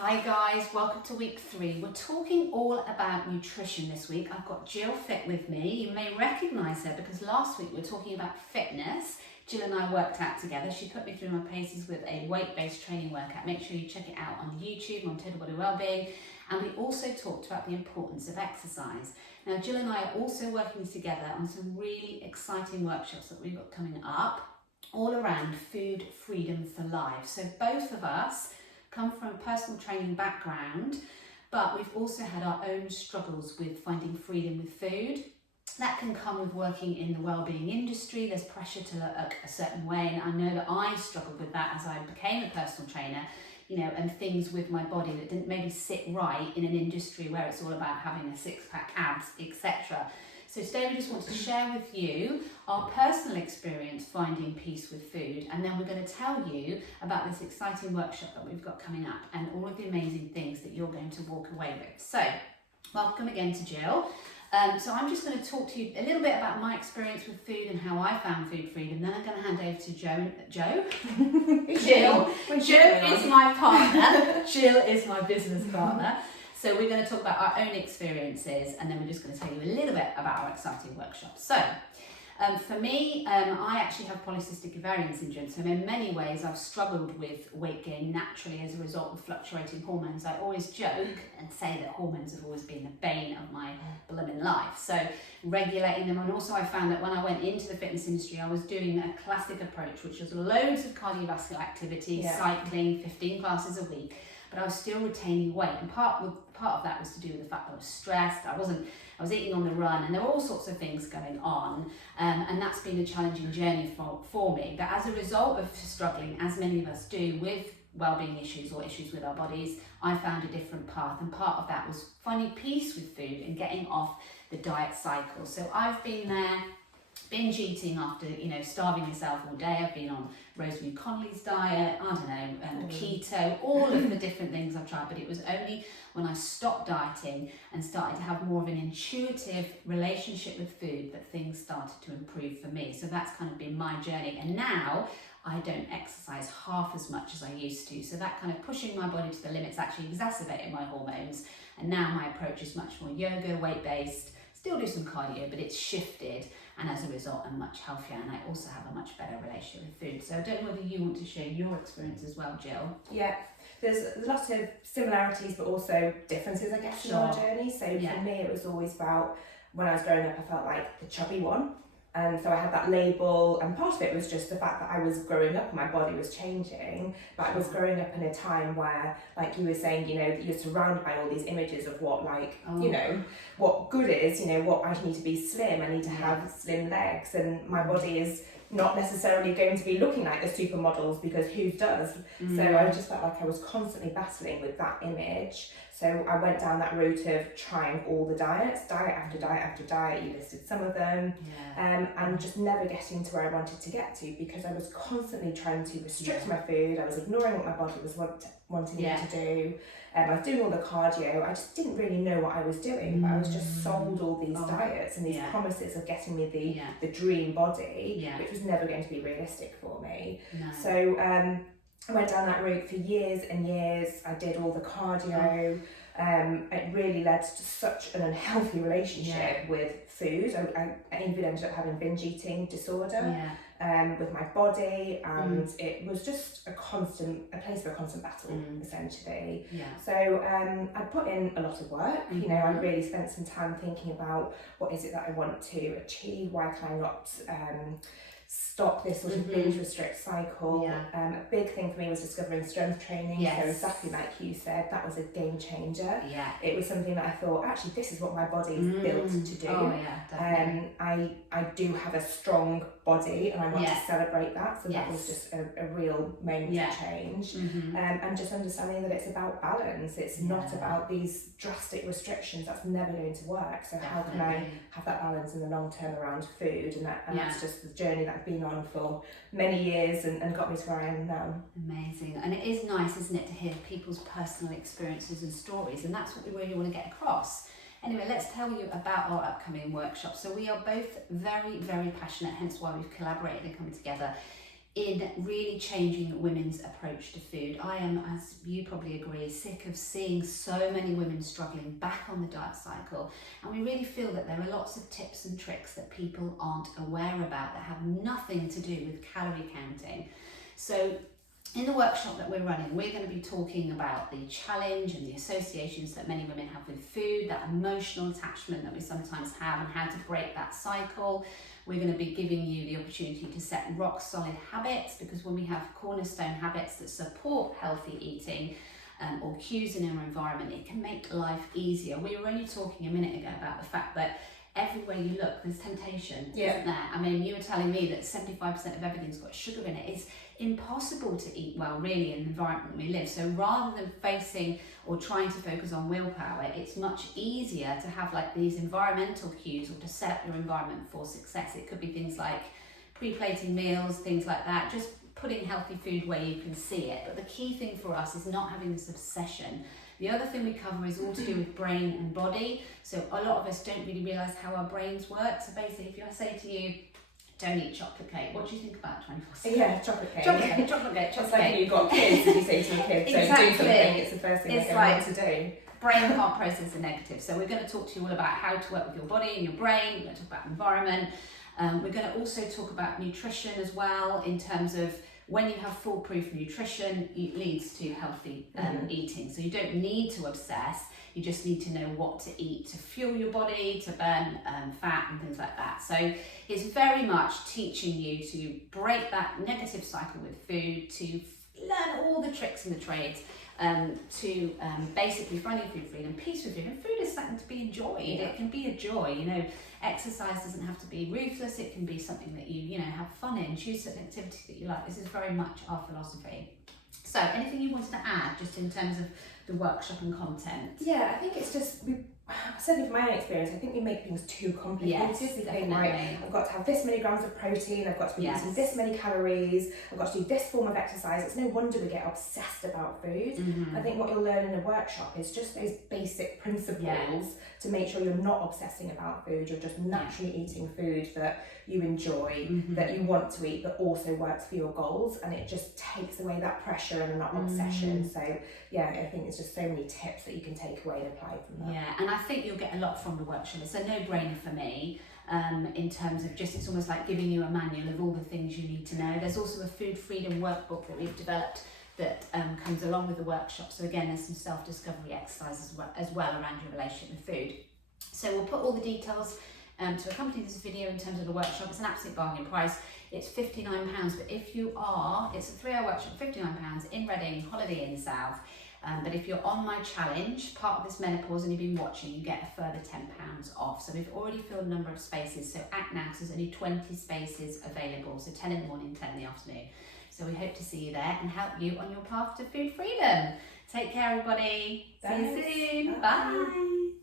Hi guys, welcome to week 3. We're talking all about nutrition this week. I've got Gill Fit with me. You may recognise her because last week we were talking about fitness. Gill and I worked out together. She put me through my paces with a weight-based training workout. Make sure you check it out on YouTube, on Total Body Wellbeing. And we also talked about the importance of exercise. Now Gill and I are also working together on some really exciting workshops that we've got coming up, all around food freedom for life. So both of us come from a personal training background, but we've also had our own struggles with finding freedom with food. That can come with working in the wellbeing industry. There's pressure to look a certain way, and I know that I struggled with that as I became a personal trainer, and things with my body that didn't maybe sit right in an industry where it's all about having a six-pack abs, etc. So today we just want to share with you our personal experience finding peace with food, and then we're going to tell you about this exciting workshop that we've got coming up and all of the amazing things that you're going to walk away with. So welcome again to Gill. So I'm just going to talk to you a little bit about my experience with food and how I found food freedom. Then I'm going to hand over to Gill. Gill is my partner. Gill is my business partner. So we're going to talk about our own experiences, and then we're just going to tell you a little bit about our exciting workshop. So for me, I actually have polycystic ovarian syndrome. So in many ways, I've struggled with weight gain naturally as a result of fluctuating hormones. I always joke and say that hormones have always been the bane of my blooming life. So regulating them, and also I found that when I went into the fitness industry, I was doing a classic approach, which was loads of cardiovascular activity, cycling, 15 classes a week. But I was still retaining weight, and part of that was to do with the fact that I was stressed. I was eating on the run, and there were all sorts of things going on, and that's been a challenging journey for me. But as a result of struggling, as many of us do, with wellbeing issues or issues with our bodies, I found a different path, and part of that was finding peace with food and getting off the diet cycle. So I've been there, binge eating after starving myself all day. I've been on Rosemary Connolly's diet, keto, all of the different things I've tried, but it was only when I stopped dieting and started to have more of an intuitive relationship with food that things started to improve for me. So that's kind of been my journey, and now I don't exercise half as much as I used to, so that kind of pushing my body to the limits actually exacerbated my hormones, and now my approach is much more yoga, weight-based. Still do some cardio, but it's shifted, and as a result I'm much healthier, and I also have a much better relationship with food. So I don't know whether you want to share your experience as well, Gill. Yeah, there's lots of similarities but also differences, I guess, in our journey. So for me it was always about, when I was growing up, I felt like the chubby one, and so I had that label, and part of it was just the fact that I was growing up and my body was changing, but I was growing up in a time where, like you were saying, you're surrounded by all these images of what what good is, what I need to be slim, I need to have slim legs, and my body is not necessarily going to be looking like the supermodels, because who does? So I just felt like I was constantly battling with that image. So I went down that route of trying all the diets, diet after diet after diet. You listed some of them, and just never getting to where I wanted to get to, because I was constantly trying to restrict my food. I was ignoring what my body was wanting me to do. I was doing all the cardio. I just didn't really know what I was doing, but I was just sold all these diets and these promises of getting me the dream body, which was never going to be realistic for me. No. So I went down that route for years and years. I did all the cardio. It really led to such an unhealthy relationship with food. I even ended up having binge eating disorder with my body, and it was just a place for a constant battle, essentially. So I put in a lot of work. I really spent some time thinking about, what is it that I want to achieve? Why can I not stop this sort of binge restrict cycle? A big thing for me was discovering strength training. So exactly like you said, that was a game changer. It was something that I thought, actually, this is what my body is built to do. I do have a strong body, and I want to celebrate that. So that was just a real moment of change. And just understanding that it's about balance. It's not about these drastic restrictions. That's never going to work. So how can I have that balance in the long term around food? And that's just the journey that I've been on for many years, and got me to where I am now. Amazing. And it is nice, isn't it, to hear people's personal experiences and stories, and that's what we really want to get across. Anyway, let's tell you about our upcoming workshop. So we are both very, very passionate, hence why we've collaborated and come together in really changing women's approach to food. I am, as you probably agree, sick of seeing so many women struggling back on the diet cycle, and we really feel that there are lots of tips and tricks that people aren't aware about that have nothing to do with calorie counting. So in the workshop that we're running, we're going to be talking about the challenge and the associations that many women have with food, that emotional attachment that we sometimes have, and how to break that cycle. We're going to be giving you the opportunity to set rock solid habits, because when we have cornerstone habits that support healthy eating or cues in our environment, it can make life easier. We were only talking a minute ago about the fact that everywhere you look, there's temptation, isn't there? I mean, you were telling me that 75% of everything's got sugar in it. It's impossible to eat well, really, in the environment we live. So rather than facing or trying to focus on willpower, it's much easier to have like these environmental cues, or to set up your environment for success. It could be things like pre-plating meals, things like that, just putting healthy food where you can see it. But the key thing for us is not having this obsession. The other thing we cover is all to do with brain and body. So a lot of us don't really realise how our brains work. So basically, if I say to you, don't eat chocolate cake, what do you think about 24/7? Yeah, chocolate cake. Chocolate cake, chocolate cake, It's chocolate like cake. when you've got kids and you say to your kids, don't Exactly. do something, it's the first thing It's they're like- going to do. Brain can't process the negative. So we're going to talk to you all about how to work with your body and your brain. We're going to talk about environment. We're going to also talk about nutrition as well, in terms of when you have foolproof nutrition, it leads to healthy eating. So you don't need to obsess, you just need to know what to eat to fuel your body, to burn fat and things like that. So it's very much teaching you to break that negative cycle with food, to learn all the tricks and the trades, to basically finding food freedom, peace with food. And food is something to be enjoyed. It can be a joy, you know. Exercise doesn't have to be ruthless. It can be something that you know, have fun in, choose certain activities that you like. This is very much our philosophy. So anything you wanted to add just in terms of the workshop and content? Yeah, I think it's just, certainly from my own experience, I think we make things too complicated. Yes, We think, definitely. right, I've got to have this many grams of protein, I've got to be Yes. eating this many calories, I've got to do this form of exercise. It's no wonder we get obsessed about food. I think what you'll learn in a workshop is just those basic principles to make sure you're not obsessing about food, you're just naturally eating food that you enjoy, that you want to eat, but also works for your goals, and it just takes away that pressure and that obsession. So yeah, I think it's just so many tips that you can take away and apply from that. Yeah, and I think you'll get a lot from the workshop. It's a no-brainer for me, in terms of just, it's almost like giving you a manual of all the things you need to know. There's also a food freedom workbook that we've developed that comes along with the workshop. So again, there's some self-discovery exercises as well around your relationship with food. So we'll put all the details to accompany this video in terms of the workshop. It's an absolute bargain price. It's £59, but if you are, it's a 3-hour workshop, £59 in Reading, Holiday Inn South. But if you're on my challenge, part of this menopause, and you've been watching, you get a further £10 off. So we've already filled a number of spaces. So act now, because there's only 20 spaces available. So 10 in the morning, 10 in the afternoon. So we hope to see you there and help you on your path to food freedom. Take care, everybody. Thanks. See you soon. Bye. Bye.